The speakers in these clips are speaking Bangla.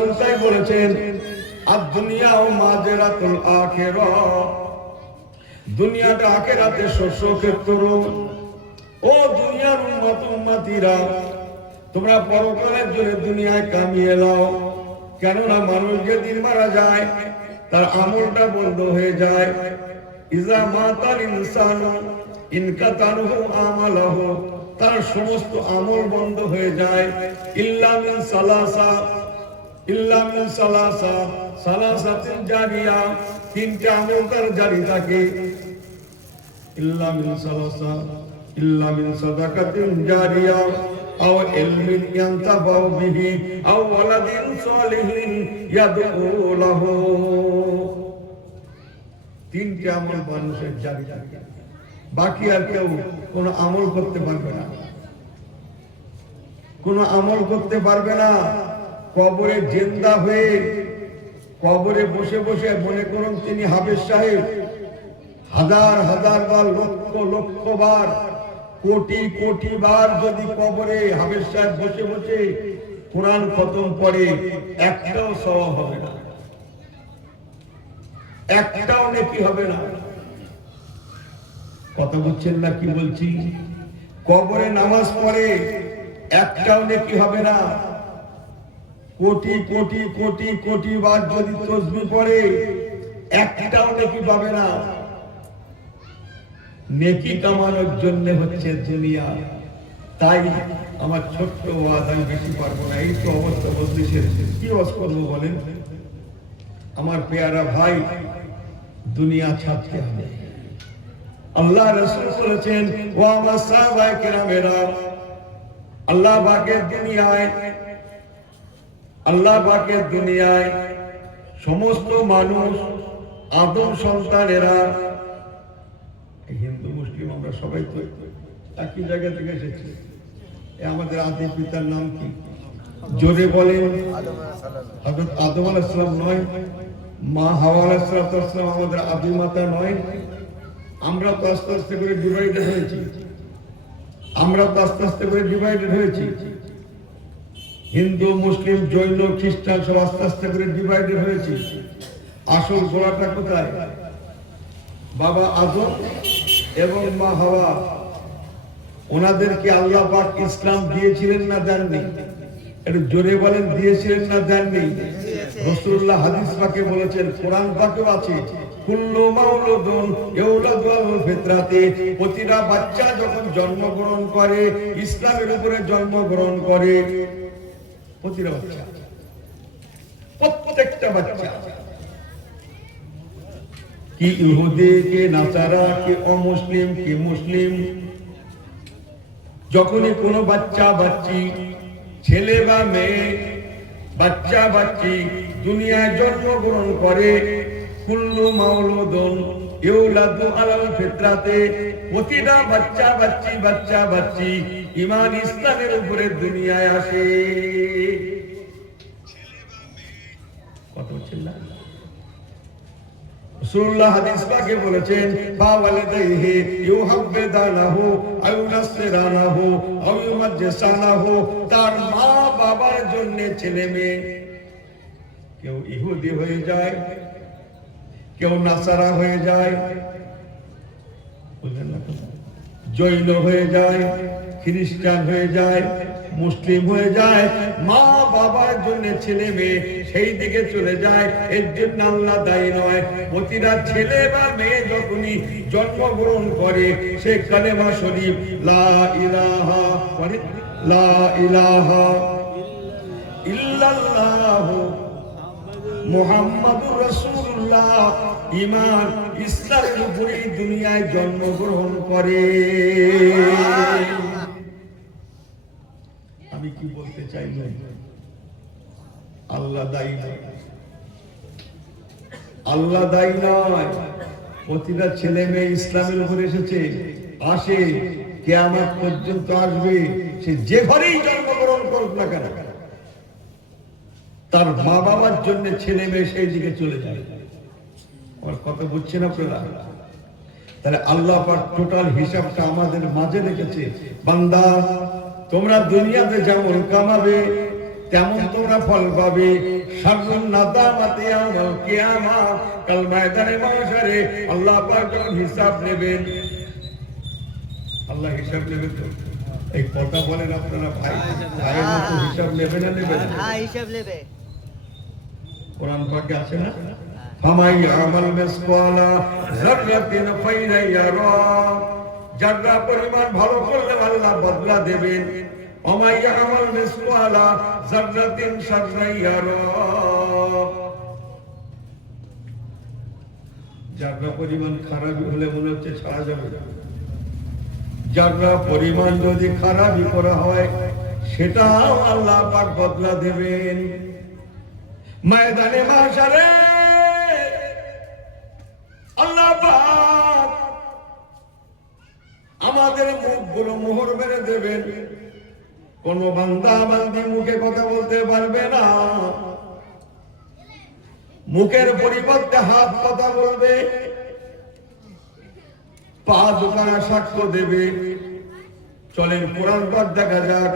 রাসূল তাই বলেছেন, আদ-দুনিয়া ও মাজরাতুল আখিরাহ, দুনিয়াটা আখিরাতে শস্য ক্ষেত্র। ও দুনিয়ার উম্মত উম্মতিরা, তোমরা পরকালের জন্য দুনিয়ায় কামিয়ে নাও, কেননা মানুষ যেদিন মারা যায় তার আমলটা বন্ধ হয়ে যায়। ইজা মাতাল ইনসানু ইনকাতানহু আমালহু, তার সমস্ত আমল বন্ধ হয়ে যায়। ইল্লা মিন সালাসা, ইল্লা মিন সালাসা, সালাসাতিন জারিয়া, তিনটা আমল তার জারি থাকে। ইল্লা মিন সালাসা, ইল্লা মিন সাদাকাতিন জারিয়া আও ইলমিন ইয়ানতাফাউ বিহি আও ওয়ালাদিন সালিহিন ইয়াদউ লাহু। তিনটা আমল মানুষের জারি থাকে, বাকি আর কেউ কোন আমল করতে পারবে না, কোন আমল করতে পারবে না। কবরে জিন্দা হয়ে কবরে বসে বসে মনে করুন তিনি হাফেজ সাহেব, হাজার হাজার বার, লক্ষ লক্ষ বার, কোটি কোটি বার যদি কবরে হাফেজ সাহেব বসে বসে কোরআন খতম পড়ে, একটাও সওয়াব হবে না, একটাও নেকি হবে না। কথা বুঝছেন না কি বলছি? কবরে নামাজ পড়ে, একটাও নেকি হবে না। কোটি কোটি কোটি কোটি বার যদি তাসবিহ পড়ে, একটাও নেকি পাবে না। নেকি কামানোর জন্য হচ্ছে দুনিয়া। তাই আমার ছোট্ট ওয়াজ, আমি বেশি পারবো না, এই তো অবস্থা বলতেছে, কি ওয়াজ করবো বলেন? আমার পেয়ারা ভাই, দুনিয়া ছাড়তে হবে। আল্লাহ রাসূল বলেছেন, ও আমার সাহাবায়ে কেরামেরা, আল্লাহ পাকের দুনিয়ায়, আল্লাহ পাকের দুনিয়ায় সমস্ত মানুষ, আদম সন্তানেরা, হিন্দু মুসলিম আমরা সবাই তো একই জায়গা থেকে এসেছি। আমাদের আদি পিতার নাম কি? জোরে বলেন। হযরত আদম আলাইহিস সালাম নয়? মা হাওয়া আলাইহিস সালাম আমাদের আদি মাতা নয়? আমরা তো আস্তে আস্তে করে ডিভাইডেড হয়েছি, আমরা তো আস্তে আস্তে করে ডিভাইডেড হয়েছি। হিন্দু মুসলিম জৈন খ্রিস্টান সব আস্তে আস্তে করে ডিভাইডেড হয়েছি। আসল গোড়াটা কোথায়? বাবা আদম এবং মা হাওয়া, ওনাদেরকে আল্লাহ পাক ইসলাম দিয়েছিলেন না দেননি? একটু জোরে বলেন, দিয়েছিলেন না দেননি? রাসূলুল্লাহ হাদিস পাকে বলেছেন, কোরআন পাকেও আছে, কুল্লু মাউলুদুন ইউলাদু আলাল ফিতরাতি, প্রতিটা বাচ্চা যখন জন্মগ্রহণ করে ইসলামের উপরে জন্মগ্রহণ করে। প্রতিটা বাচ্চা, প্রত্যেকটা বাচ্চা, কি ইহুদি, কে নাসারা, কে অমুসলিম, কে মুসলিম, যখনই কোনো বাচ্চা বাচ্চি, ছেলে বা মেয়ে, বাচ্চা বাচ্চি দুনিয়ায় জন্মগ্রহণ করে, কুল্লু মাউলুদুন ইউলাদু আলাল ফিতরাতে, প্রতিটা বাচ্চা বাচ্চি, বাচ্চা বাচ্চি ঈমান ইসলামের উপরে দুনিয়ায় আসে। কত ছেলে! রাসূলুল্লাহ হাদিস পাকে বলেছেন, ফাওয়ালাদাইহি ইউহাব্বিদানাহু আও ইউনাসসিরানাহু আও ইউমাজ্জিসানাহু, তার মা বাবার জন্য ছেলে মেয়ে কেউ ইহুদি হয়ে যায়, কেউ নাসারা হয়ে যায়, জৈন হয়ে যায়, খ্রিস্টান হয়ে যায়, মুসলিম হয়ে যায়, মা বাবার জন্য ছেলে মেয়ে সেই দিকে চলে যায়। এর জন্য আল্লাহ দায়ী নয়। প্রতিটা ছেলে বা মেয়ে যখনই জন্মগ্রহণ করে, সে কালেমা শরীফ লা ইলাহা লা ইলাহা ইল্লাল্লাহ মুহাম্মাদুর রাসূলুল্লাহ ঈমান ইসলামের উপরে দুনিয়ায় জন্মগ্রহণ করে। আমি কি বলতে চাই? আল্লাহ দায়ী নয়, আল্লাহ দায়ী নয়। প্রতিটা ছেলে মেয়ে ইসলামের উপরে এসেছে, আসে, কিয়ামত পর্যন্ত আসবে। সে যে ঘরেই জন্মগ্রহণ করুক না কেন, তার মা বাবার জন্য ছেলে মেয়ে সেই দিকে চলে যায়। আমার কথা বুঝছেন আপনারা? তাহলে আল্লাহ পাক টোটাল হিসাবটা আমাদের মাঝে রেখেছে। বান্দা, তোমরা দুনিয়াতে যেমন কামাবে তেমন তোমরা ফল পাবে। শাররুন নাদামাতি ইয়াউমাল কিয়ামা, কাল ময়দানে মাশারে আল্লাহ পাক যখন হিসাব নেবেন, আল্লাহ হিসাব নেবেন তো এই কথা বলেন আপনারা ভাই ভাইয়ের মতো হিসাব নেবে না নেবে না? হ্যাঁ, হিসাব নেবে। কোরআন পাকে আছে না, ফামাই আমাল মিসকালা যাররাতিন খায়রান ইয়ারা, যারা পরিমাণ ভালো করলে আল্লাহ বদলা দেবেন। ওমাই আমাল মিসকালা যাররাতিন শাররান ইয়ারা, যারা পরিমাণ খারাপ হলে মনে হচ্ছে ছাড়া যাবে না, যারা পরিমাণ যদি খারাপই করা হয় সেটাও আল্লাহ পাক বদলা দেবেন। ময়দানে মাশারে আল্লাহ পাক আমাদের মুখগুলো মোহর মেরে দেবেন, কোন বান্দা বান্দি মুখে কথা বলতে পারবে না, মুখের পরিবর্তে হাত কথা বলবে, পা দুখানা সাক্ষ্য দেবে। চলেন কোরআন পাক দেখা যাক,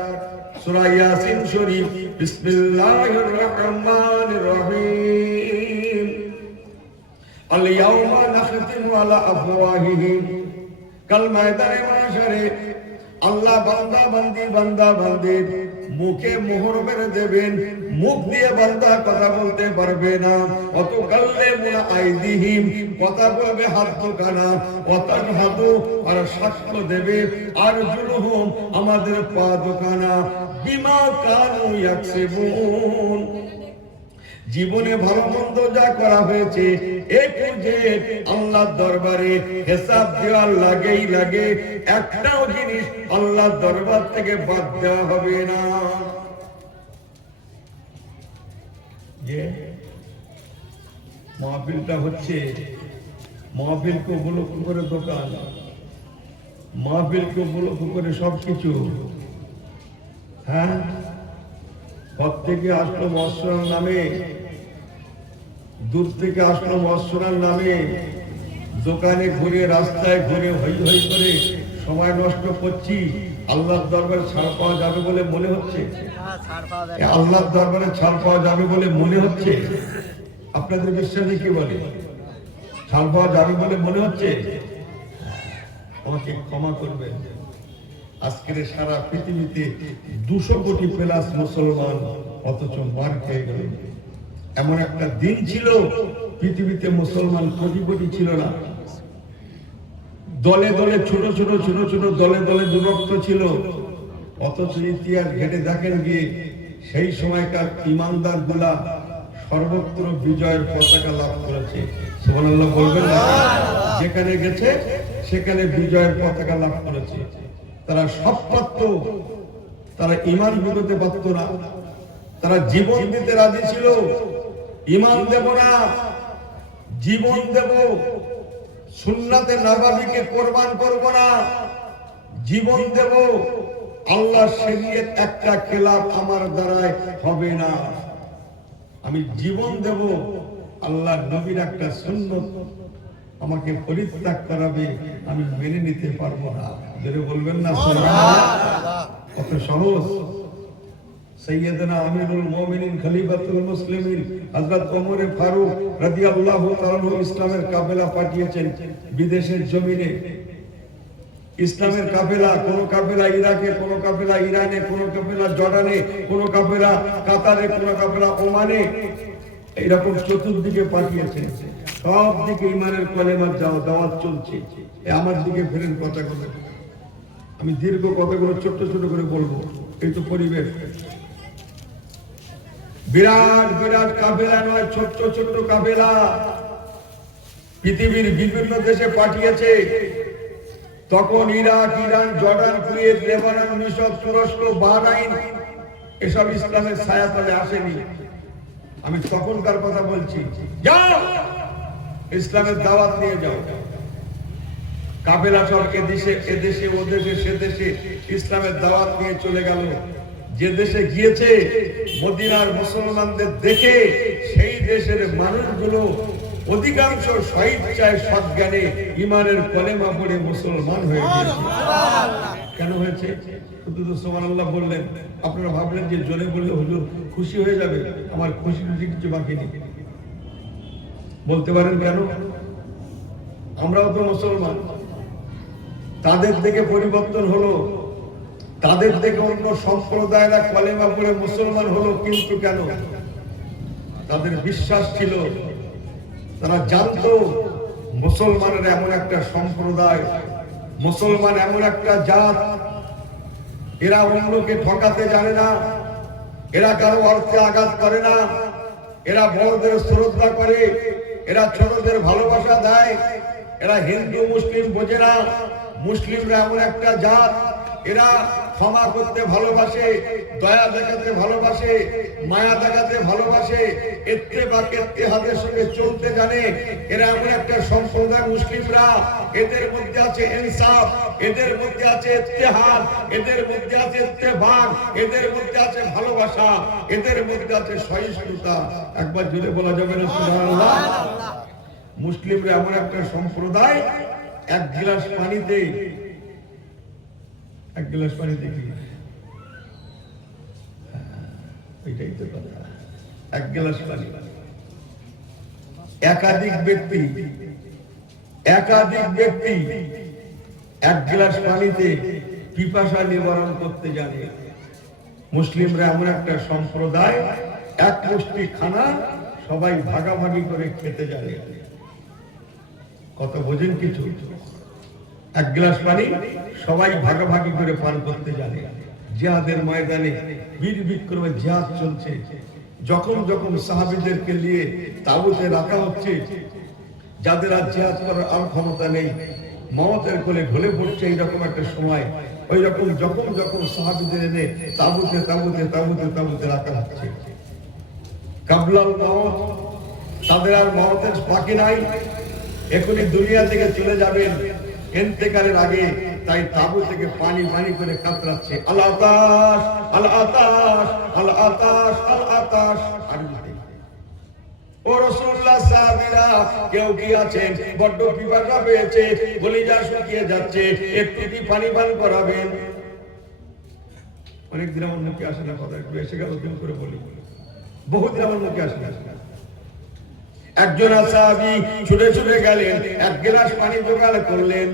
সূরা ইয়াসিন শরীফ। বিসমিল্লাহির রহমানির রহিম। আল ইয়াউমা নাখতিমু আলা আফওয়াহিহিম, কাল ময়দানে মাশারে আল্লাহ বান্দা বান্দির মুখে মোহর মেরে দেবেন, মুখ দিয়ে বান্দা কথা বলতে পারবে না। অত কাল্লে মুনা আইদিহিম, কথা বলবে হাত দুখানা, অতান হাতু আর সাক্ষ্য দেবে, আর জুলুহুম আমাদের পা দুখানা, বিমা কানু ইয়াকসিবুন, জীবনে ভালো মন্দ যা করা হয়েছে একটু যে আল্লাহর দরবারে হিসাব দেওয়ার লাগেই লাগে, একটাও জিনিস আল্লাহর দরবার থেকে বাদ দেওয়া হবে না। যে মাহফিলটা হচ্ছে, মাহফিলকে উপলক্ষ করে দোকান, মাহফিলকে উপলক্ষ করে সবকিছু। হ্যাঁ, ঘর থেকে আসলো মহসরার নামে, দূর থেকে আসলো মহসরার নামে, দোকানে ঘুরে রাস্তায় ঘুরে হই হই করে সময় নষ্ট করছি। আল্লাহর দরবারে ছাড় পাওয়া যাবে বলে মনে হচ্ছে? আল্লাহর দরবারে ছাড় পাওয়া যাবে বলে মনে হচ্ছে? আপনাদের বিশ্বাসে কি বলে? ছাড় পাওয়া যাবে বলে মনে হচ্ছে? আমাকে ক্ষমা করবেন, আজকের সারা পৃথিবীতে 200 কোটি প্লাস মুসলমান, অথচ মার খেয়ে গেল। এমন একটা দিন ছিল পৃথিবীতে মুসলমান কোটি কোটি ছিল না, দলে দলে ছোট ছোট দলে দলে বিভক্ত ছিল। অথচ ইতিহাস ঘেটে দেখেন গিয়ে সেই সময়কার ইমানদার গুলা সর্বত্র বিজয়ের পতাকা লাভ করেছে। সুবহানাল্লাহ বলবেন না? যেখানে গেছে সেখানে বিজয়ের পতাকা লাভ করেছে। তারা সব পারত, তারা ঈমান বিগতে পারত না, তারা জীবন দিতে রাজি ছিল। ঈমান দেব না, জীবন দেব, সুন্নাতে নববীকে কুরবান করব না, জীবন দেব, আল্লাহ শরীয়ত একটা খেলাফ আমার দ্বারায় হবে না, আমি জীবন দেব, আল্লাহ নবীর একটা সুন্নত আমাকে পরিত্যাগ করাবে, আমি মেনে নিতে পারবো না। যেটা বলবেন না সুবহানাল্লাহ, কত সহজ। সৈয়দনা আমিরুল মুমিনিন খলিফাতুল মুসলিমিন হযরত ওমর ফারুক রাদিয়াল্লাহু তাআলা ইসলামের কাফেলা পাঠিয়েছেন বিদেশের জমিনে। ইসলামের কাফেলা, কোন কাফেলা ইরাকে, কোন কাফেলা ইরানে, কোন কাফেলা জর্ডানে, কোন কাফেলা কাতারে, কোন কাফেলা ওমানে, এইরকম চতুর্দিকে পাঠিয়েছেন। সব দিকে ইমানের কলেমার দাওয়াত চলছে। আমার দিকে ফেরেন কথাগুলো, আমি দীর্ঘ কথাগুলো ছোট ছোট করে বলবো। এই তো পরিবেশ, বিরাট বিরাট কাফেলা নয়, ছোট্ট ছোট্ট কাফেলা পৃথিবীর বিভিন্ন দেশে পাঠিয়েছে। তখন Iraq, Iran, Jordan, Kuwait, Lebanon, মিশর, তুরস্ক, বাহরাইন এসব ইসলামের ছায়াতলে আসেনি। আমি তখনকার কথা বলছি। যাও ইসলামের দাওয়াত নিয়ে যাও। কাফেলা সব এদেশে ও দেশে সে দেশে ইসলামের দাওয়াত নিয়ে চলে গেল। যে দেশে গিয়েছে মদিনার মুসলমানদের দেখে সেই দেশের মানুষগুলো অধিকাংশ স্বইচ্ছায় সজ্ঞানে ঈমানের কলেমা পড়ে মুসলমান হয়ে গিয়েছে। কেন হয়েছে? শুধু তো সুবহানাল্লাহ বললেন, আপনারা ভাবলেন যে জোরে বললে হুজুর খুশি হয়ে যাবে। আমার খুশি খুশি কিছু বাকি নেই। বলতে পারেন কেন? আমরাও তো মুসলমান, তাদের থেকে পরিবর্তন হলো, তাদের থেকে অন্য সম্প্রদায়েরা কলেমা পড়ে মুসলমান হলো, কিন্তু কেন? তাদের বিশ্বাস ছিল, তারা জানতো মুসলমানের এমন একটা সম্প্রদায়, মুসলমান এমন একটা জাত, এরা অন্যকে ঠকাতে জানে না, এরা কারো অর্থে আঘাত করে না, এরা বড়দের শ্রদ্ধা করে, এরা ছোটদের ভালোবাসা দেয়, এরা হিন্দু মুসলিম বোঝে না। মুসলিমরা এমন একটা জাত, এরা ক্ষমা করতে ভালোবাসে, দয়া দেখাতে ভালোবাসে, মায়া দেখাতে ভালোবাসে, ইত্তেফাক ইত্তেহাদের সঙ্গে চলতে জানে। এরা এমন একটা সম্প্রদায় মুসলিমরা, এদের মধ্যে আছে ইনসাফ, এদের মধ্যে আছে ইত্তেহাদ, এদের মধ্যে আছে ইত্তেফাক, এদের মধ্যে আছে ভালোবাসা, এদের মধ্যে আছে সহিষ্ণুতা। একবার জোরে বলা যাবে না সুবহানাল্লাহ? মুসলিমরা এমন একটা সম্প্রদায়, এক গ্লাস পানিতে কি এটাই তো কথা, এক গ্লাস পানি একাধিক ব্যক্তি এক গ্লাস পানিতে পিপাসা নিবারণ করতে জানে। মুসলিমরা এমন একটা সম্প্রদায়, এক মুষ্টি খানা সবাই ভাগাভাগি করে খেতে জানে। কত বোঝেন কিছু? এক গ্লাস পানি সবাই ভাগাভাগি করে পান করতে জানে। জিহাদের ময়দানে বীর বিক্রমে জিহাদ চলছে, যখন যখন সাহাবীদেরকে নিয়ে তাবুতে রাখা হচ্ছে, যাদের আর জিহাদ করার আর ক্ষমতা নেই, মওতের কোলে ঢলে পড়ছে, এইরকম একটা সময়, ওই রকম যখন যখন সাহাবীদের এনে তাবুতে তাবুতে তাবুতে তাবুতে রাখা হচ্ছে, কাবলাল মওত, তাদের আর মওতের বাকি নাই, এখনই দুনিয়া থেকে চলে যাবেন ইন্তেকালের আগে। তাই তাবু থেকে পানি পানি করে কাতরাচ্ছে, আল আতাশ আল আতাশ আল আতাশ আল আতাশ। ও রাসূলুল্লাহ, সাহাবীরা কেউ কি আছেন বড্ড পিপাসা পেয়েছে, কলিজা শুকিয়ে যাচ্ছে, একটু কি পানি পান করাবেন? অনেকদিন আমার মুখে আসে না কথা, একটু এসে গেল দিন করে বলি, বহুদিন আমার মুখে আসে না। একজন সাহাবী ছুটে ছুটে গেলেন, এক গ্লাস পানি জোগাড় করলেন।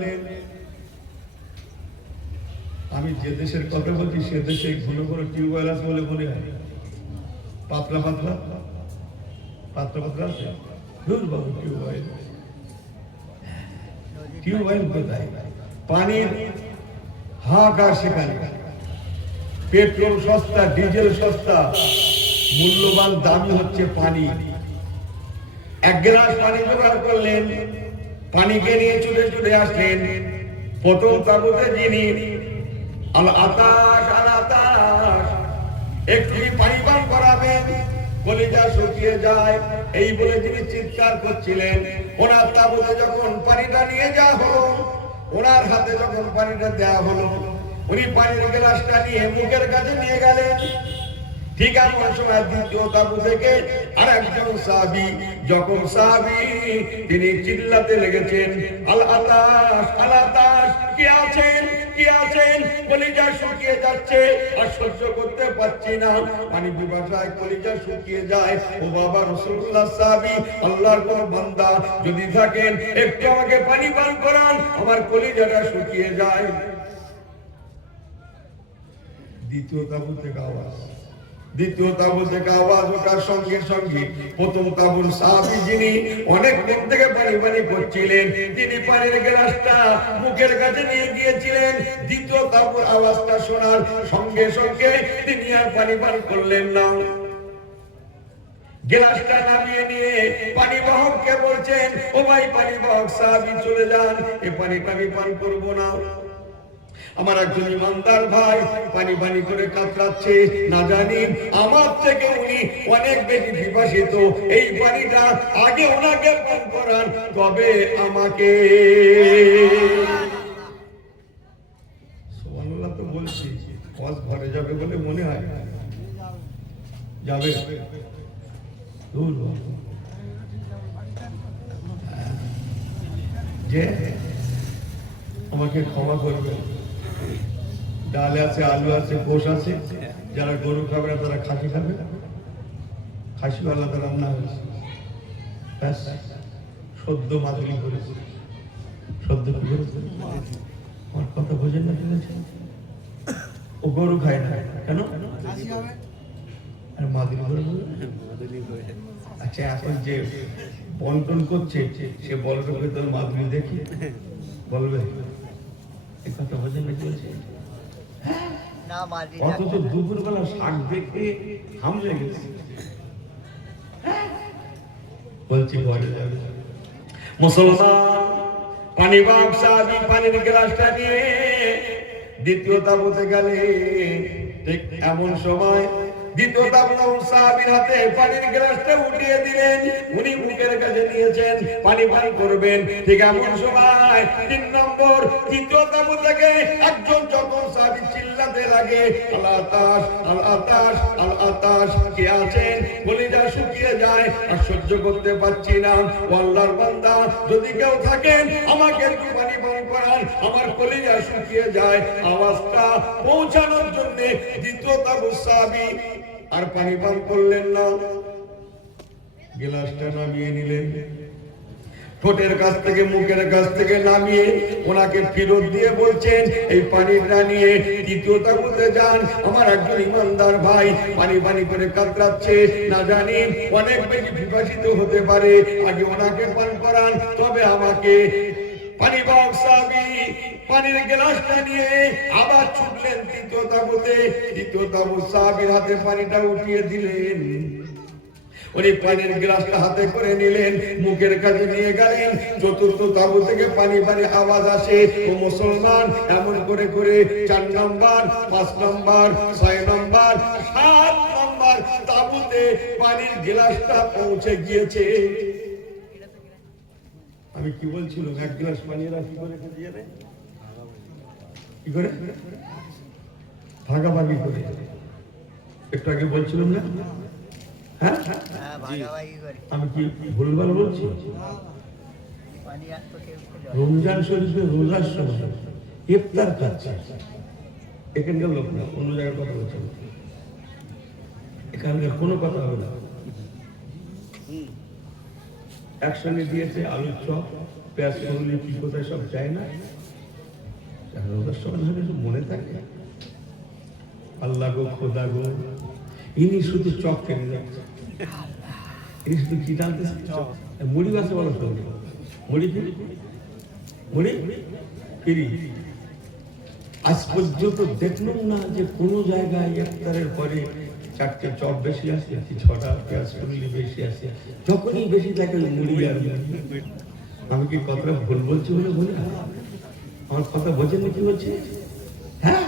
আমি যে দেশের কথা বলছি সে দেশে ঘন ঘন টিউবওয়েল আছে বলে মনে হয়, পাতলা পাতলা আছে। দুর্বাবু টিউবওয়েল কোথায়? পানির হাহাকার সেখানে। পেট্রোল সস্তা, ডিজেল সস্তা, মূল্যবান দামি হচ্ছে পানি। এক গ্লাস পানি জোগাড় করলেন, পানিকে নিয়ে ছুটে ছুটে আসলেন। প্রথম তাবুতে যিনি, আল আতাশ আল আতাশ, একটু পানি পান করাবেন, কলিজা শুকিয়ে যায়, এই বলে যিনি চিৎকার করছিলেন, ওনার তাবুতে যখন পানিটা নিয়ে যাওয়া হলো, ওনার হাতে যখন পানিটা দেওয়া হলো, উনি পানির গ্লাসটা নিয়ে মুখের কাছে নিয়ে গেলেন। ঠিক এমন সময় দ্বিতীয় তাবু থেকে আর একজন সাহাবী, যখন সাহাবী তিনি চিল্লাতে লেগেছেন, আল আতাশ আল আতাশ, কি আছেন কি আছেন, কলিজা শুকিয়ে যাচ্ছে, আর সহ্য করতে পারছি না, পানি পিপাসায় কলিজা শুকিয়ে যায়। ও বাবা রাসূলুল্লাহ, সাহাবী, আল্লাহর কোন বান্দা যদি থাকেন একটু আমাকে পানি পান করান, আমার কলিজাটা শুকিয়ে যায়। দ্বিতীয় তাবু থেকে আওয়াজ ওঠার সঙ্গে সঙ্গে প্রথম তাবুর সাহাবী যিনি অনেক দিন থেকে পানি পানি করছিলেন, তিনি পানির গ্লাসটা মুখের কাছে নিয়ে গিয়েছিলেন। দ্বিতীয় তাবুর আওয়াজটা শোনার সঙ্গে সঙ্গে তিনি আর পানি পান করলেন না। গ্লাসটা নামিয়ে নিয়ে পানি বাহককে বলছেন, ও ভাই পানি বাহক সাহাবী, চলে যান, এই পানিটা আমি পান করবো না। আমার একজন ইমানদার ভাই পানি পানি করে কাতরাচ্ছে, না জানি আমার থেকে উনি অনেক বেশি পিপাসিত, এই পানিটা আগে ওনাকে পান করান, তবে আমাকে। সুবহানাল্লাহ তো বলছি, ওয়াজ ঘরে যাবে বলে মনে হয়, যাবে দূর যে আমাকে ক্ষমা করবে, ডাল আছে, আলু আছে, গোশ আছে। যারা গরু খাবে না তারা খাসি খাবে, খাসি আলাদা রান্না হয়েছে, ব্যাস সদ্য মাদুলি করেছে। সদ্য কি করেছে? আমার কথা বোঝেন না? ও গরু খায় না কেন? আর মাদুলি করে। আচ্ছা, এখন যে বন্টন করছে সে বলবে তোর মাদুলি দেখি, বলবে এই কথা বোঝেন না? কি বলছে? অথচ দুপুরবেলা শাক দেখে হামলে গেছে। বলছি ঘরে যাবে মুসলমান। পানি বাক্স সাহাবী পানির গ্লাসটা নিয়ে দ্বিতীয় তাঁবুতে গেলে, ঠিক এমন সময় দ্বিতীয় তাঁবুতে সাহাবীর হাতে পানির গ্লাসটা উঠিয়ে দিলেন। উনি মুখের কাছে নিয়েছেন, পানি পান করবেন। ঠিক এমন সময় 3 নম্বর তৃতীয় তাঁবু থেকে একজন যখন সাহাবী চিল্লাতে লাগে, আল আতাশ, আল আতাশ, আল আতাশ, কে আছেন? কলিজা শুকিয়ে যায়, আর সহ্য করতে পারছি না। ও আল্লাহর বান্দা, যদি কেউ থাকেন আমাকে একটু পানি পান করান, আমার কলিজা শুকিয়ে যায়। আওয়াজটা পৌঁছানোর জন্য দ্বিতীয় তাঁবু সাহাবী আর পানি পান করলেন না, গ্লাসটা নামিয়ে নিলেন। ঠোঁটের কাছ থেকে, মুখের কাছ থেকে নামিয়ে ওনাকে ফেরত দিয়ে বলছেন, এই পানিটা নিয়ে তৃতীয় তাঁবুতে যান। আমার একজন ইমানদার ভাই পানি পানি করে কাতরাচ্ছে, না জানি অনেক বেশি বিভাজিত হতে পারে, আগে ওনাকে পান করান, তবে আমাকে। পানি বাক্স সাহাবী পানির গ্লাসটা নিয়ে আবার ছুটলেন তৃতীয় তাঁবুতে। তৃতীয় তাঁবু সাহাবীর হাতে পানিটা উঠিয়ে দিলেন। উনি পানির গ্লাসটা হাতে করে নিলেন, মুখের কাছে নিয়ে গেলেন। চতুর্থ তাঁবু থেকে পানি পানি আওয়াজ আসে। ও মুসলমান, এমন করে করে 4 নম্বর, 5 নম্বর, 6 নম্বর, 7 নম্বর তাঁবুতে পানির গ্লাসটা পৌঁছে গিয়েছে। আমি কি বলছিলাম? 1 গ্লাস পানি রাখি করে দিয়ে দেয়, কি করে ভাগাভাগি করে। একটু আগে বলছিলাম না? হ্যাঁ, আমি কি ভুলভাল বলছি? রমজান শরীফে রোজার সময় ইফতার খাচ্ছে, এখানকার লোক না, অন্য জায়গার কথা বলছে। এখানকার কোনো কথা হবে না। একসঙ্গে দিয়েছে আলুর চপ, পেঁয়াজ, করলি, কি কোথায় সব চায় না। রোজার সময় কিছু মনে থাকে? আল্লাহ গো, খোদা গো, ইনি শুধু চপ কেনে যাচ্ছে, ইনি শুধু কি টানতেছে? মুড়ি আছে বলো, সঙ্গে মুড়ি, মুড়ি ফিরি। আজ পর্যন্ত দেখলাম না যে কোনো জায়গায় ইফতারের পরে 4টে চপ বেশি আসে, 6টা পেঁয়াজ করলি বেশি আসে। যখনই বেশি থাকে মুড়ি আর মুড়ি। আমি কি কথাটা ভুল বলছি বলে বলি? আমার কথা বোঝেন না? কি বলছে? হ্যাঁ,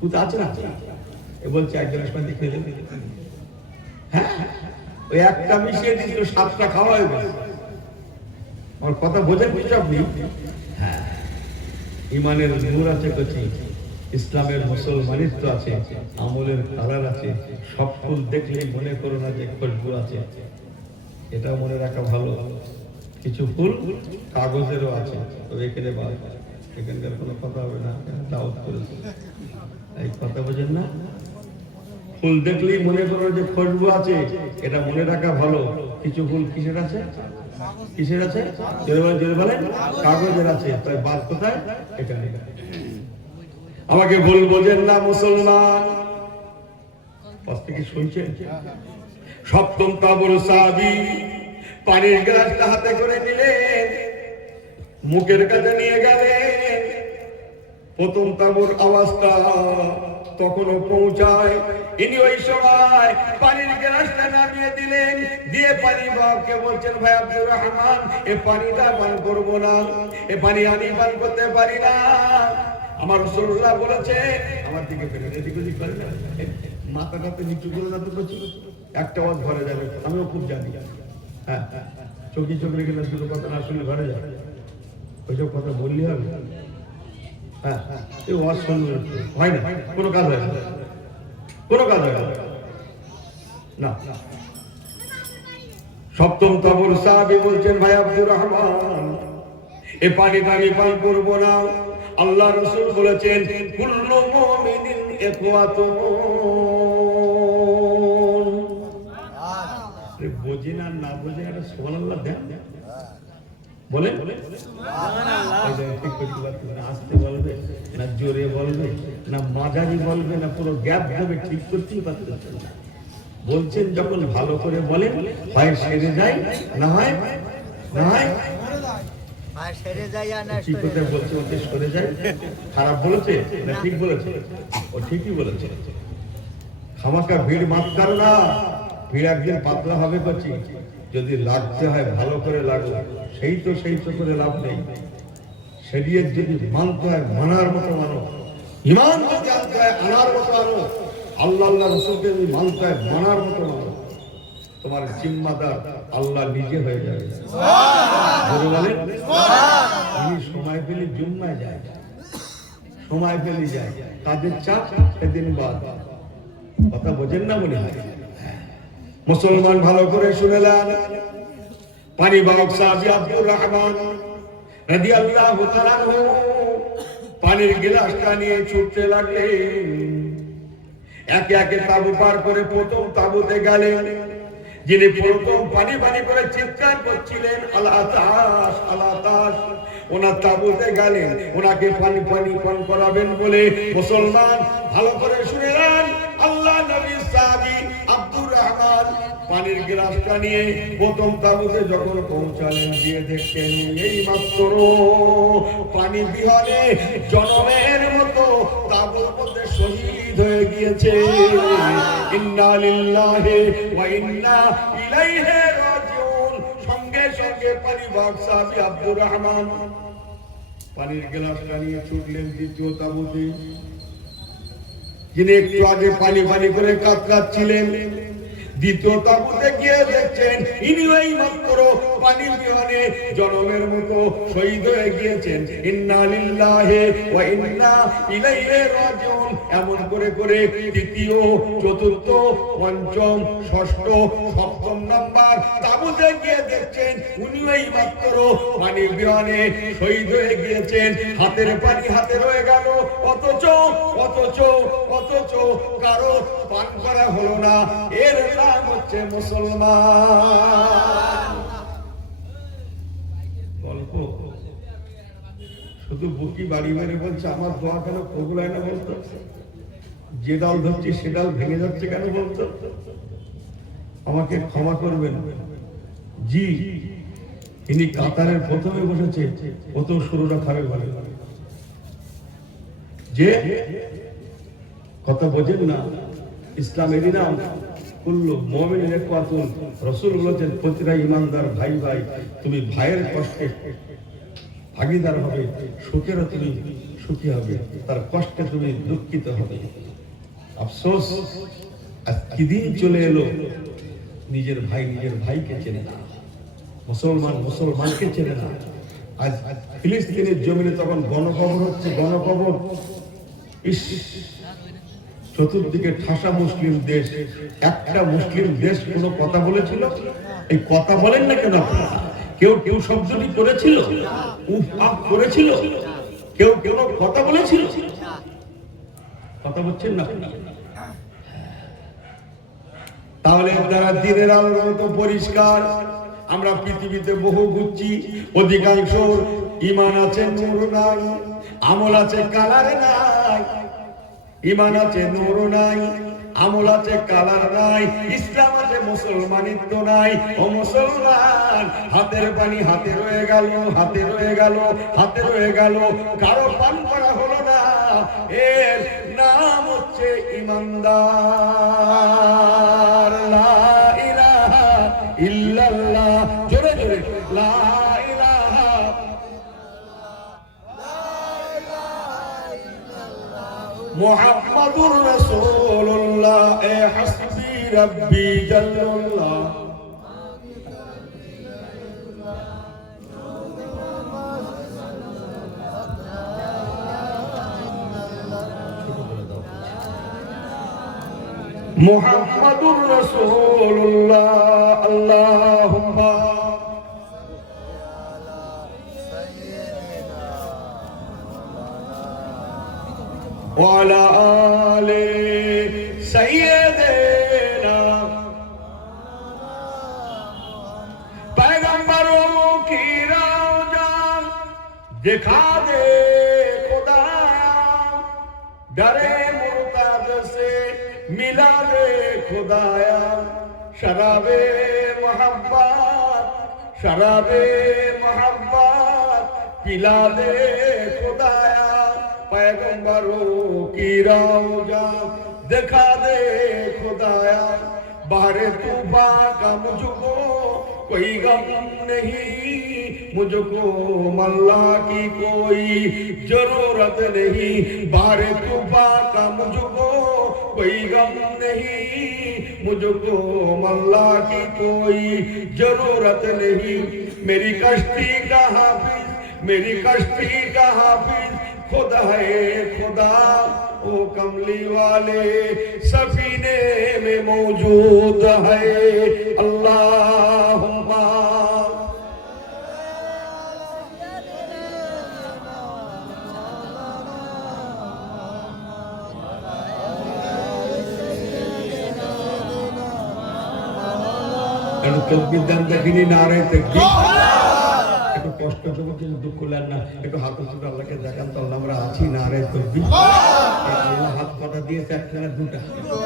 কোথা আছে না? এ বলছে 1 গ্লাস পানি খেয়ে দেবে। হ্যাঁ, ওই একটা মিশিয়ে দিয়েছিল, 7টা খাওয়া হয়ে গেছে। আমার কথা বোঝেন কিছু আপনি? হ্যাঁ, ইমানের নূর আছে কচি, ইসলামের মুসলমানিত্ব আছে, আমলের কালার আছে। সব ফুল দেখলেই মনে করো না যে খুশবু আছে, এটা মনে রাখা ভালো। কিছু ফুল কাগজেরও আছে, তবে এখানে এখানকার কোনো কথা হবে না, দাওয়াত করেছে। এই কথা বোঝেন না? ফুল দেখলেই মনে করো যে খুশবু আছে, এটা মনে রাখা ভালো। কিছু ফুল কিসের আছে? কিসের আছে? জোরে বলেন, কাগজের আছে। তাই বাদ কোথায়? এখানে। আমাকে ভুল বোঝেন না মুসলমান, পাশ থেকে শুনছেন? 7ম তাঁবুর সাহাবী পানির গ্লাসটা হাতে করে নিলেন, মুখের কাছে নিয়ে গেলেন। 1ম তাঁবুর আওয়াজটা তখনও পৌঁছায়। ইনি ওই সময় পানির গ্লাসটা নামিয়ে দিলেন, দিয়ে পানি বাবকে বলছেন, ভাই আব্দুর রহমান, এ পানিটা পান করবো না, এ পানি আমি পান করতে পারি না। আমার রাসূলুল্লাহ বলেছে, আমার দিকে ফেলে এদিক ওদিক করে না, মাথাটাতে নিচু করে যাতে করছি, একটা আওয়াজ ঘরে যাবে। আমিও খুব জানি। হ্যাঁ, চোখে চোখ রেখে না, দুটো কথা না শুনলে ঘরে যাবে। ওইসব কথা বললে হবে? হ্যাঁ, এই ওয়াজ শুনলে হয় না, কোনো কাজ হয় না, কোনো কাজ হয় না। 7ম তাঁবুর সাহাবী বলছেন, ভাই আব্দুর রহমান, এ পানিটা আমি পান করবো না, আল্লাহ রাসূল বলেছেন কুল্লু মুমিনিন ইখওয়াতুন। বোঝে না না বোঝে একটা সুবহানাল্লাহ দেন বলে আসতে বলবে না জোরে বলবে না মাঝারি বলবে না পুরো গ্যাপ দেবে, ঠিক করতেই পারতেছেন না। বলছেন যখন ভালো করে বলে হয় সেরে যায়, না হয় ঠিক কথা বলছে ওকে সরে যায়। খারাপ বলেছে না ঠিক বলেছে? ও ঠিকই বলেছে। খামাকা ভিড় মাফ করো না, ভিড় একদিন পাতলা হবে করছি। যদি লাগতে হয় ভালো করে লাগলো, সেই তো করে লাভ নেই। শরীয়ত যদি মানতে হয় মানার মতো মানো, ঈমান যদি আনতে হয় আনার মতো আনো, আল্লাহ রাসূলকে যদি মানতে হয় মানার মতো মানো, তোমার জিম্মাদার আল্লাহ নিজে হয়ে যাবে। সুবহানাল্লাহ। তিনি সময় পেলে জুম্মায় যায়, সময় পেলে যায়, কাজের চাপ সেদিন বাদ। কথা বোঝেন না মনে হয়? মুসলমান ভালো করে শুনেলেন। পানি বাহক সাহাবী আব্দুর রহমান রাদিয়াল্লাহু তাআলা আনহু পানির গ্লাসটা নিয়ে ছুটতে লাগলেন। একে একে তাবু পার করে প্রথম তাবুতে গেলেন। যিনি প্রথম পানি পানি করে চিৎকার করছিলেন আল্লাহ তাআস আল্লাহ তাআস, ওনার তাবুতে গেলেন ওনাকে পানি পানি পান করাবেন বলে। মুসলমান ভালো করে শুনেলেন। আল্লাহ নবী সাহাবী আব্দুর রহমান পানির গ্লাসটা নিয়ে প্রথম তাবুতে যখন পৌঁছালেন, গিয়ে দেখছেন এই মাত্র পানি বিহনে জনমের মতো তাবুর মধ্যে শহীদ হয়ে গিয়েছে। ইন্না লিল্লাহি ওয়া ইন্না ইলাইহি রাজিউন। সঙ্গে সঙ্গে পানিবাহক সাহাবী আব্দুর রহমান পানির গ্লাসটা নিয়ে ছুটলেন দ্বিতীয় তাবুতে। যিনি একটু আগে পানি পানি করে কাতরাচ্ছিলেন, দ্বিতীয় তাবুতে গিয়ে দেখছেন ইনি ওই মাত্র পানি বিহনে জনমের মতো শহীদ হয়ে গিয়েছেন। ইন্না লিল্লাহি ওয়া ইন্না ইলাইহি রাজিউন। এমন করে করে তৃতীয়, চতুর্থ, পঞ্চম, ষষ্ঠ, সপ্তম নাম্বার তাবুতে গিয়ে দেখছেন উনি ওই মাত্র পানি বিহনে শহীদ হয়ে গিয়েছেন। হাতের পানি হাতে রয়ে গেল, অথচ অথচ অথচ কারো পান করা হলো না। এর নাম হচ্ছে মুসলমান। গল্প শুধু বুকি বাড়ি মেরে বলছে আমার দোয়া কেন কবুল হয় না বলতো? যে ডাল ধরছি সে ডাল ভেঙে যাচ্ছে কেন বলতো? আমাকে ক্ষমা করবেন। জি, ইনি কাতারের প্রথমে বসেছে, প্রথম শুরুটা খাবে বলে যে কথা বোঝেন না। ইসলামেরই নাম কুল্লু মুমিনিন ইখওয়াতুন। রাসূল বলেছেন প্রতিটা ঈমানদার ভাই ভাই। তুমি ভাইয়ের কষ্টে ভাগীদার হবে, সুখেরও তুমি সুখী হবে, তার কষ্টে তুমি দুঃখিত হবে। আফসোস আজ কি দিন চলে এলো, নিজের ভাই নিজের ভাইকে চেনে না, মুসলমান মুসলমানকে চেনে না। আজ ফিলিস্তিনের জমিনে তখন গণকবর হচ্ছে, গণকবর। ইস, চতুর্দিকে ঠাসা মুসলিম দেশ, একটা মুসলিম দেশ কোনো কথা বলেছিল? এই কথা বলেন না কেন আপনারা? কেউ কেউ শব্দটি করেছিল, উফ আফ করেছিল? কেউ কেউ কথা বলেছিল? কথা বলছেন না? তাহলে তারা দিনের আলোর মতো পরিষ্কার। আমরা পৃথিবীতে বহু ঘুরছি, অধিকাংশ ঈমান আছে নূর নাই, আমল আছে কালার নাই। ঈমান আছে নূর নাই, আমল আছে কালার নাই, ইসলাম আছে মুসলমানিত্ব নাই। ও মুসলমান, হাতের পানি হাতে রয়ে গেল, হাতে রয়ে গেল, হাতে রয়ে গেল, কারো পান করা হলো না। এর নাম হচ্ছে ঈমানদার। লা ইলাহা ইল্লাল্লাহ। জোরে জোরে লা ইলাহা মুহাম্মাদুর রাসূলুল্লাহ। এ হাসবি রাব্বি জাল্লাল্লাহ। মুহাম্মাদুর রাসূলুল্লাহ। আল্লাহুম্মা की रौजा दिखा दे खुदाया, डरे मुर्तद से मिला दे खुदाया, शराबे मोहब्बत शराबे मोहब्बत पिला दे खुदाया, पैगंबरों की रौजा दिखा दे खुदाया, बाहरे तूफा का मुझको कोई गम नहीं, मुझको मल्ला की कोई जरूरत नहीं, बाहरे तूफा का मुझको कोई गम नहीं, मुझको मल्ला की कोई जरूरत नहीं, मेरी कश्ती का हाफिज मेरी कश्ती का हाफिज खुदा है खुदा, ओ कमली वाले सफीने में मौजूद है, अल्लाहुम्मा तकबीर दान দেখিনি নারে তাকবীর একটু কষ্ট দেবো কিন্তু দুঃখ লাগবে না একটু হাত উঁচু আল্লাহকে দেখান তো আমরা আছি নারে তাকবীর আল্লাহ হাত কটা দিয়েছে একটা না দুটো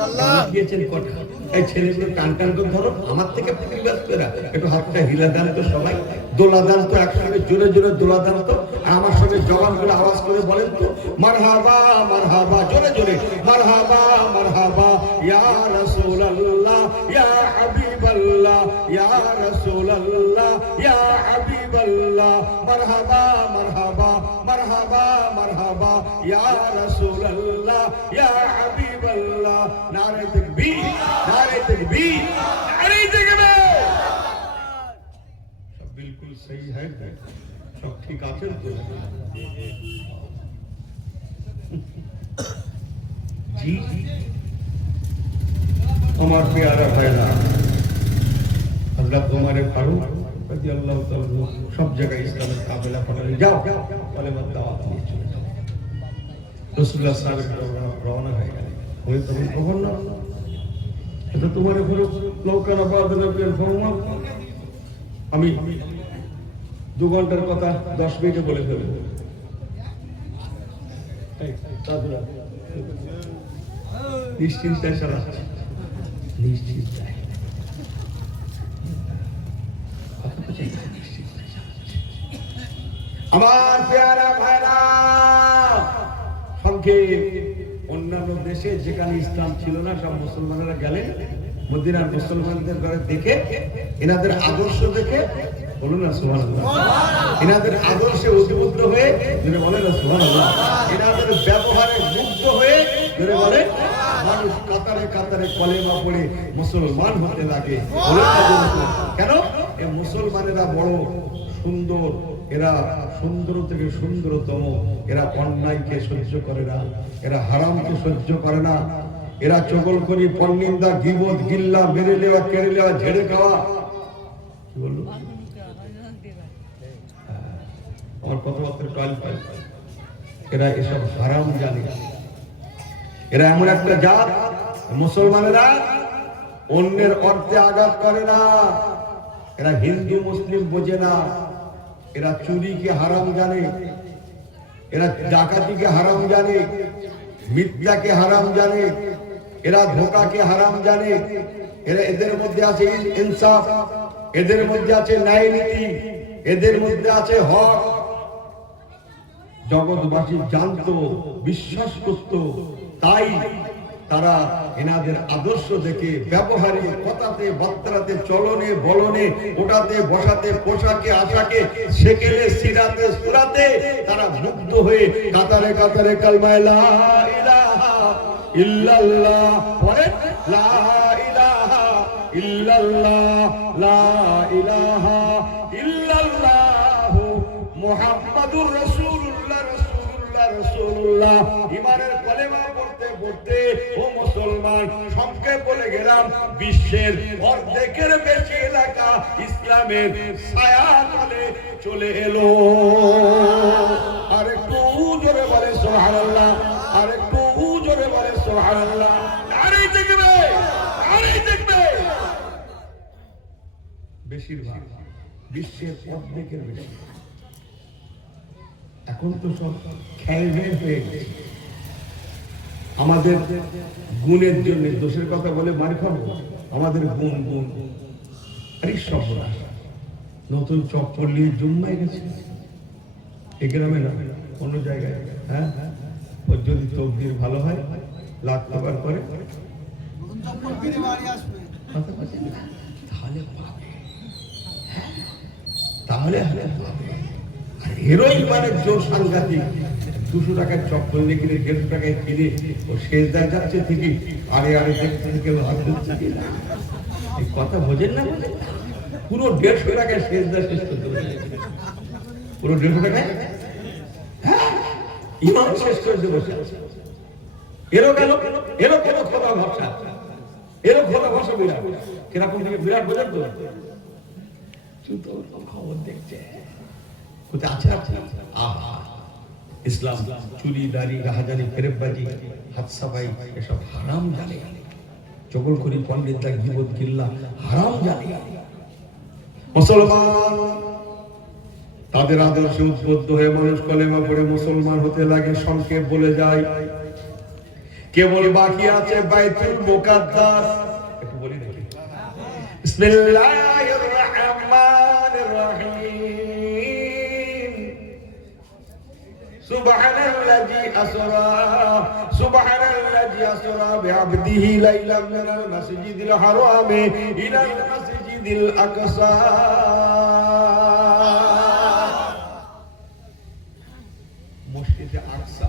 আল্লাহ দিয়েছেন কটা এই ছেলেগুলো টান টান করে ধরো আমার থেকে প্রতিবাদ করে একটু হাতটা হিলা দেন তো সবাই দোলা দেন তো একসঙ্গে জোরে জোরে দোলা দেন তো আমার সঙ্গে জবানগুলো আওয়াজ করে বলেন তো মারহাবা মারহাবা জোরে জোরে মারহাবা মারহাবা ইয়া রাসূলুল্লাহ ইয়া হাবিবাল্লাহ ইয়া রাসূলুল্লাহ ইয়া হাবিবাল্লাহ মারহাবা মারহাবা মারহাবা মারহাবা ইয়া রাসূলুল্লাহ ইয়া হাবিবাল্লাহ নারে তাকবীর নারে তাকবীর নারে তাকবীর সব बिल्कुल सही है सब ठीक आचरण तो जी हमार प्यारा भाईरा हजरत उमर फारूक रजी अल्लाह ताला सब जगह इस्लामेर काबिला पढ़ाने जाओ बोले मत दावत নিয়ে চলে যাও রাসূলুল্লাহ সাল্লাল্লাহু আলাইহি ওয়াসাল্লাম রওনা হয়ে গেলেন ওই তখন খবর না এটা তোমার উপর লৌকানা বাদনা পেল ফরমা আমি 2 ঘন্টার কথা 10 মিনিটে বলে ফেলব এই সাধুরা নিশ্চিন্তায় চালাচ্ছে নিশ্চিন্তায় আমার প্যারা ভাইরা সংক্ষেপ অন্যান্য দেশে যেখানে ইসলাম ছিল না সব মুসলমানেরা গেলেন মদিনার মুসলমানদের ঘরে দেখে এনাদের আদর্শ দেখে বলুন না সুবহানাল্লাহ এনাদের আদর্শে উদ্বুদ্ধ হয়ে যেটা বলেন না সুবহানাল্লাহ এনাদের ব্যবহারে মুগ্ধ হয়ে যেটা বলে মানুষ কাতারে কাতারে কলেমা পড়ে মুসলমান হতে লাগে কেন এই মুসলমানেরা বড় সুন্দর এরা সুন্দর থেকে সুন্দরতম এরা অন্যায়কে সহ্য করে না এরা হারামকে সহ্য করে না এরা চগলখড়ি পরনিন্দা গীবত গিল্লা মেরে নেওয়া কেড়ে নেওয়া ঝেড়ে খাওয়া কি বললো আমার কথাবার্তার কাল পাই এরা এসব হারাম জানে এরা এমন একটা জাত মুসলমানেরা অন্যের অর্থে আঘাত করে না এরা হিন্দু মুসলিম বোঝে না এরা চুরিকে হারাম জানে এরা ডাকাতিকে হারাম জানে মিথ্যাকে হারাম জানে এরা ধোঁকাকে হারাম জানে এরা এদের মধ্যে আছে ইনসাফ এদের মধ্যে আছে ন্যায় নীতি এদের মধ্যে আছে হক জগৎবাসী জানতো বিশ্বাস করত তাই তারা এনাদের আদর্শ দেখে ব্যবহারে কথাতে বার্তাতে চলনে বলনে ওটাতে বসাতে পোশাকে আশাকে সেকেলে সিরাতে সুরাতে তারা মুগ্ধ হয়ে কাতারে কাতারে কালমা লা ইলাহা ইল্লাল্লাহ পড়ে লা ইলাহা ইল্লাল্লাহ লা ইলাহা ইল্লাল্লাহ মুহাম্মাদুর রাসূলুল্লাহ রাসূলুল্লাহ রাসূলুল্লাহ ইমানের কলেমা পড়তে পড়তে ও মুসলমান সংক্ষেপ বলে গেলাম বিশ্বের অর্ধেকের বেশি এলাকা ইসলামের ছায়াতলে চলে এলো আর একটু জোরে বলে সুবহানাল্লাহ আর একটু জোরে বলে সুবহানাল্লাহ আরে দেখবে বেশিরভাগ বিশ্বের অর্ধেকের বেশি। এখন তো সব খেলবেন হয়ে গেছে। আমাদের গুণের জন্য দোষের কথা বলে মারি খাবো, আমাদের গুণ গুণ আরে সব নতুন চপ্পল নিয়ে জুম্মায় গেছে এই গ্রামে না অন্য জায়গায়। হ্যাঁ, ওর যদি তকদির ভালো হয় লাখ টাকার করে তাহলে পাবে, তাহলে হিরোই মানে জোর সাংঘাতিক। 200 টাকার চপ্পল নিয়ে কিনে 150 টাকায় কিনে ও সেজদায় যাচ্ছে ঠিকই, আরে আরে দেখতে থেকে হাত দিচ্ছে কিনা, এই কথা বোঝেন না? পুরো 150 টাকায় সেজদা শেষ করতে পারে, পুরো 150 টাকায় ইমাম শেষ করে দেবো। এরও গেল, এরও কেন খোদা ভরসা, এরও খোদা ভরসা বিরাট কিরকম থেকে বিরাট বোঝেন তো। জুতো খবর দেখছে কোথায় আছে আছে। আহা, ইসলাম চুরি দাড়ি রাহাজানি ফেরেববাজি হাত সাফাই এসব হারাম জানে, চগলখড়ি পণ্ডিতরা গীবত গিল্লা হারাম জানে। মুসলমান তাদের আদর্শে উদ্বুদ্ধ হয়ে মানুষ কলেমা পড়ে মুসলমান হতে লাগে, সংক্ষেপ বলে যায়। কেবল বাকি আছে বাইতুল মুকাদ্দাস। একটু বলি দেখি, বিসমিল্লাহির রহমানির রহিম। সুবহানাল্লাযী আসরা বিআবদিহি লাইলাম মিনাল মাসজিদিল হারামি ইলাল মাসজিদিল আকসা। মসজিদে আকসা,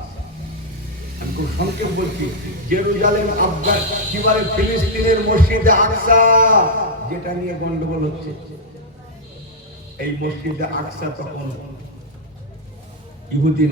আমি খুব সংক্ষেপ বলছি, জেরুজালেম আফগান কি বলে ফিলিস্তিনের মসজিদে আকসা, যেটা নিয়ে গন্ডগোল হচ্ছে। এই মসজিদে আকসা তখন ইহুদি